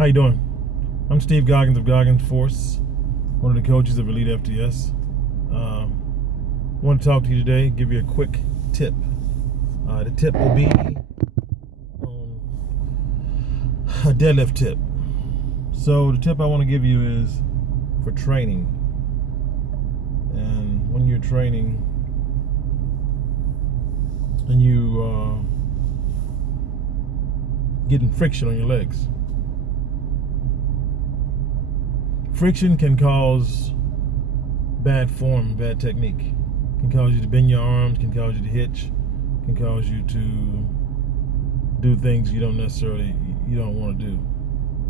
How you doing? I'm Steve Goggins of Goggins Force, one of the coaches of Elite FTS. Want to talk to you today, give you a quick tip. The tip will be a deadlift tip. So the tip I want to give you is for training. And when you're training and you getting friction on your legs. Friction can cause bad form, bad technique. Can cause you to bend your arms, can cause you to hitch, can cause you to do things you don't want to do.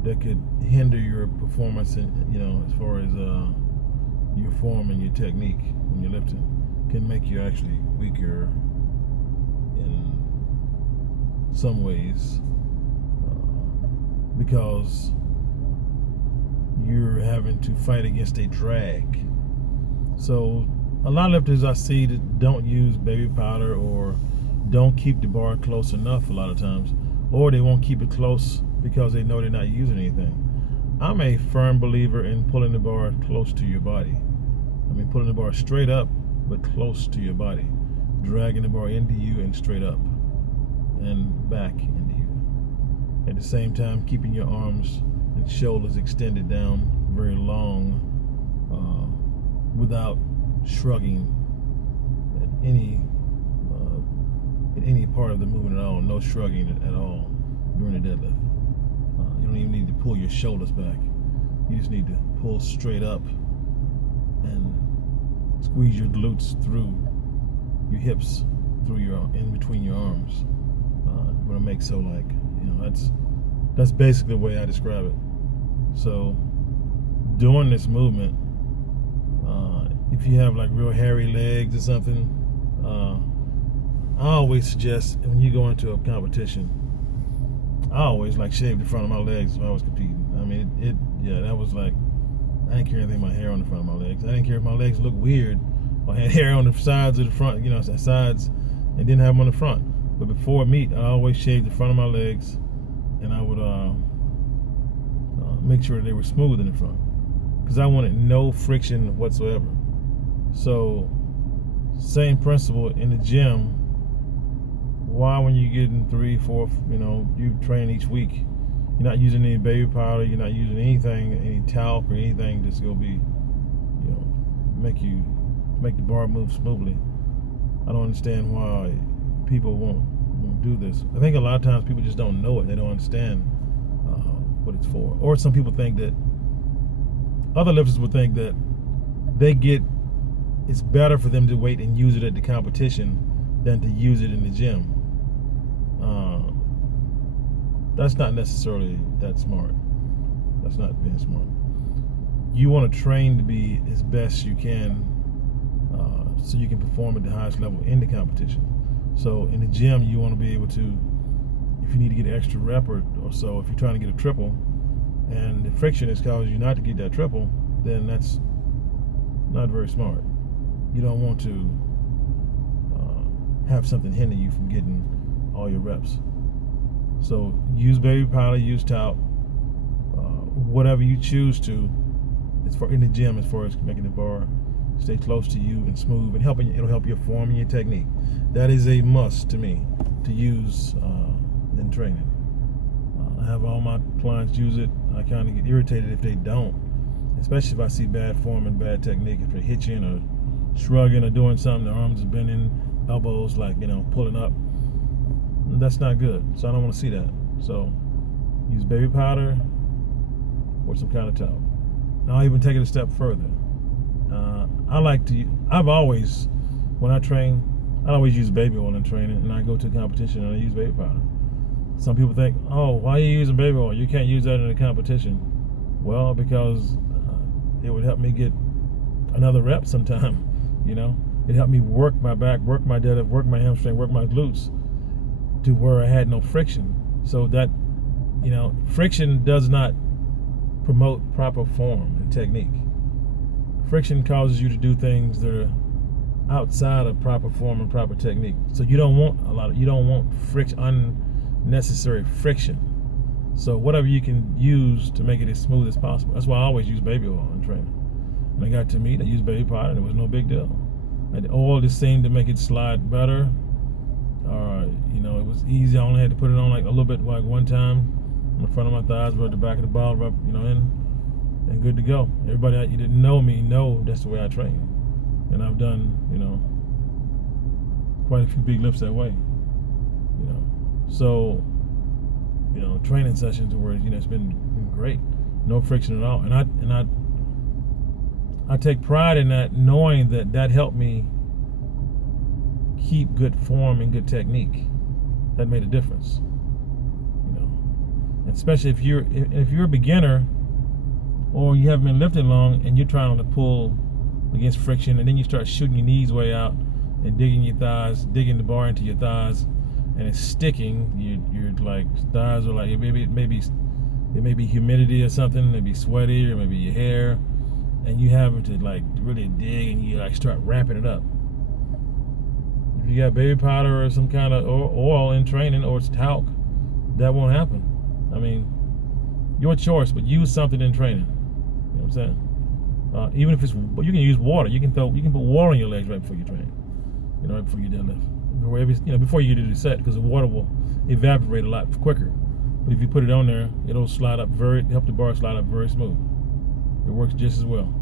That could hinder your performance, as far as your form and your technique when you're lifting. Can make you actually weaker in some ways because you're having to fight against a drag. So a lot of lifters I see that don't use baby powder or don't keep the bar close enough a lot of times, or they won't keep it close because they know they're not using anything. I'm a firm believer in pulling the bar close to your body. I mean, pulling the bar straight up but close to your body, dragging the bar into you and straight up and back into you. At the same time, keeping your arms and shoulders extended down very long without shrugging at any part of the movement at all. No shrugging at all during the deadlift. You don't even need to pull your shoulders back. You just need to pull straight up and squeeze your glutes through your hips, in between your arms. You want to make that's basically the way I describe it. So doing this movement, if you have like real hairy legs or something, I always suggest when you go into a competition, I always shave the front of my legs if I was competing. I mean, that was like, I didn't care anything about hair on the front of my legs. I didn't care if my legs looked weird or had hair on the sides of the front, sides, and didn't have them on the front. But before a meet, I always shaved the front of my legs, and I would make sure they were smooth in the front because I wanted no friction whatsoever. So, same principle in the gym. Why, when you're getting 3, 4, you train each week, you're not using any baby powder, you're not using anything, any talc or anything that's gonna be, make the bar move smoothly. I don't understand why people won't do this. I think a lot of times people just don't know it. They don't understand what it's for. Or some people think that, other lifters would think that it's better for them to wait and use it at the competition than to use it in the gym. That's not necessarily that smart. That's not being smart. You want to train to be as best you can so you can perform at the highest level in the competition. So in the gym, you want to be able to, if you need to get an extra rep or so, if you're trying to get a triple and the friction is causing you not to get that triple, then that's not very smart. You don't want to have something hinder you from getting all your reps. So use baby powder, use talc, whatever you choose to. It's for in the gym as far as making the bar stay close to you and smooth and it'll help your form and your technique. That is a must to me to use in training. I have all my clients use it. I kind of get irritated if they don't, especially if I see bad form and bad technique. If they're hitching or shrugging or doing something, their arms are bending, elbows pulling up. That's not good. So I don't want to see that. So use baby powder or some kind of talc. And I'll even take it a step further. When I train, I always use baby oil in training, and I go to a competition and I use baby powder. Some people think, oh, why are you using baby oil? You can't use that in a competition. Well, because it would help me get another rep sometime, It helped me work my back, work my deadlift, work my hamstring, work my glutes to where I had no friction. So that, friction does not promote proper form and technique. Friction causes you to do things that are outside of proper form and proper technique. So you don't want unnecessary friction. So whatever you can use to make it as smooth as possible. That's why I always use baby oil in training. When I got to meet, I used baby powder, and it was no big deal. And the oil just seemed to make it slide better. It was easy. I only had to put it on like a little bit, like one time on the front of my thighs, rub the back of the bottle, rub, and good to go. Everybody you didn't know me know that's the way I train, and I've done, quite a few big lifts that way. So, training sessions where it's been great, no friction at all, and I take pride in that, knowing that helped me keep good form and good technique. That made a difference, and especially if you're a beginner or you haven't been lifting long and you're trying to pull against friction, and then you start shooting your knees way out and digging the bar into your thighs, and it's sticking. You're like, thighs are like, maybe it may be humidity or something, maybe sweaty, or maybe your hair, and you having to like really dig, and you like start wrapping it up. If you got baby powder or some kind of oil in training, or it's talc, that won't happen. I mean, your choice, but use something in training. You know what I'm saying? Even if you can use water. You can put water on your legs right before you train. Right before you deadlift. Before you do the set, because the water will evaporate a lot quicker. But if you put it on there, it'll help the bar slide up very smooth. It works just as well.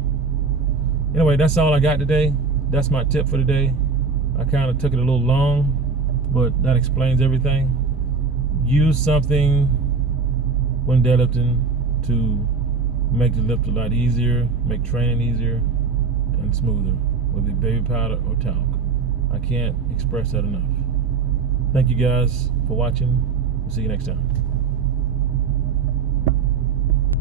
Anyway, that's all I got today. That's my tip for today. I kind of took it a little long, but that explains everything. Use something when deadlifting to make the lift a lot easier, make training easier and smoother, whether it's baby powder or talc. I can't express that enough. Thank you guys for watching. We'll see you next time.